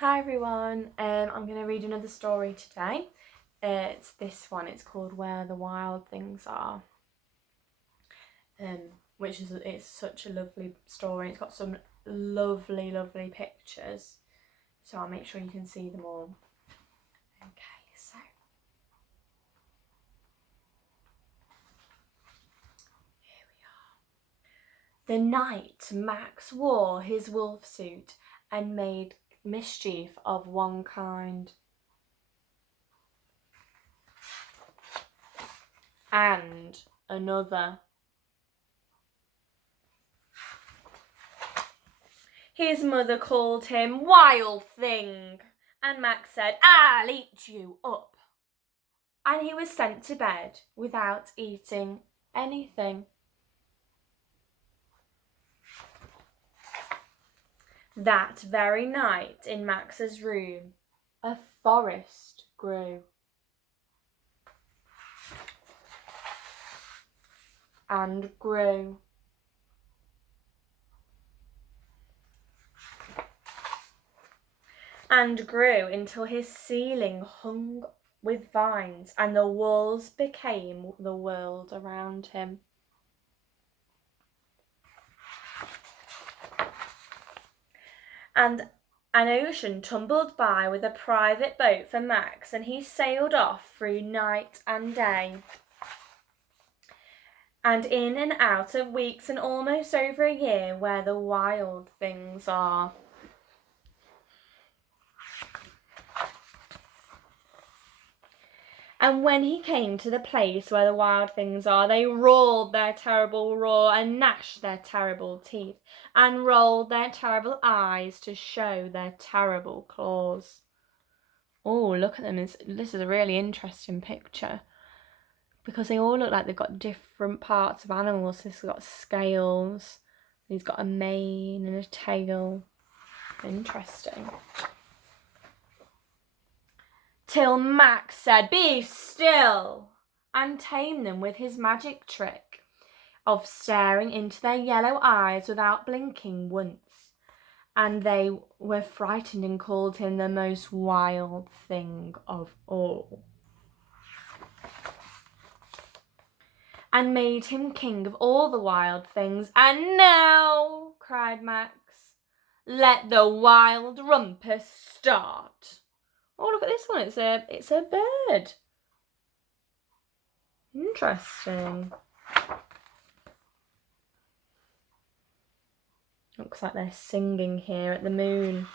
Hi everyone, I'm going to read another story today. It's this one, it's called Where the Wild Things Are, it's such a lovely story. It's got some lovely pictures, so I'll make sure you can see them all. Okay, so here we are. The night Max wore his wolf suit and made mischief of one kind and another. His mother called him Wild Thing, and Max said, "I'll eat you up." And he was sent to bed without eating anything. That very night in Max's room, a forest grew. And grew. And grew until his ceiling hung with vines and the walls became the world around him. And an ocean tumbled by with a private boat for Max, and he sailed off through night and day. And in and out of weeks and almost over a year where the wild things are. And when he came to the place where the wild things are, they roared their terrible roar and gnashed their terrible teeth and rolled their terrible eyes to show their terrible claws. Oh, look at them. This is a really interesting picture because they all look like they've got different parts of animals. This has got scales, he's got a mane and a tail. Interesting. Till Max said, "Be still," and tamed them with his magic trick of staring into their yellow eyes without blinking once. And they were frightened and called him the most wild thing of all. And made him king of all the wild things. "And now," cried Max, "let the wild rumpus start." Oh, look at this one. It's a bird. Interesting. Looks like they're singing here at the moon.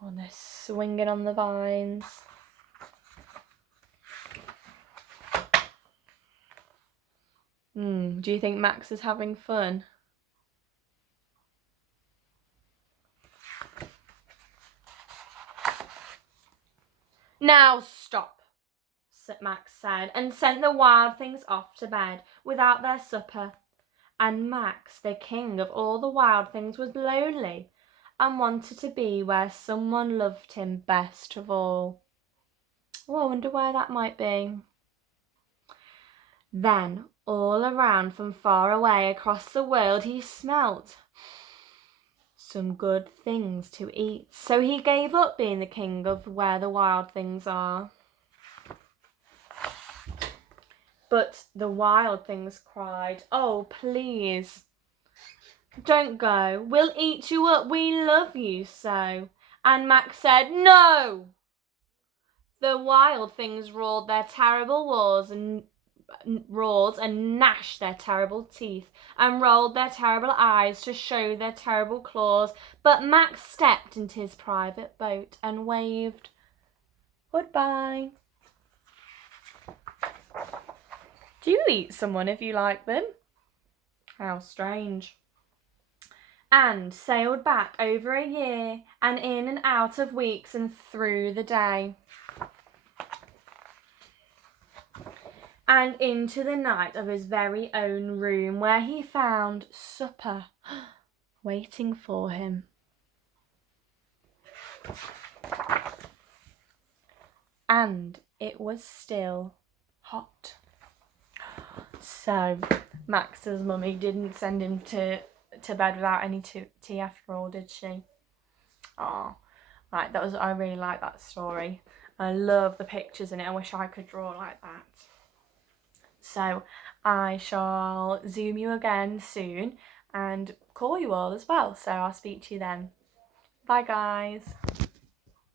Oh, they're swinging on the vines. Do you think Max is having fun? "Now stop," Max said, and sent the wild things off to bed without their supper. And Max, the king of all the wild things, was lonely and wanted to be where someone loved him best of all. Oh, I wonder where that might be. Then, all around from far away across the world, he smelt some good things to eat. So he gave up being the king of where the wild things are. But the wild things cried, "Oh, please, don't go. We'll eat you up. We love you so." And Max said, "No." The wild things roared their terrible roars and gnashed their terrible teeth and rolled their terrible eyes to show their terrible claws. But Max stepped into his private boat and waved goodbye. Do you eat someone if you like them? How strange. And sailed back over a year and in and out of weeks and through the day. And into the night of his very own room where he found supper waiting for him. And it was still hot. So Max's mummy didn't send him to to bed without any tea after all, did she? Oh, right, I really like that story. I love the pictures in it. I wish I could draw like that. So I shall Zoom you again soon and call you all as well. So I'll speak to you then. Bye guys.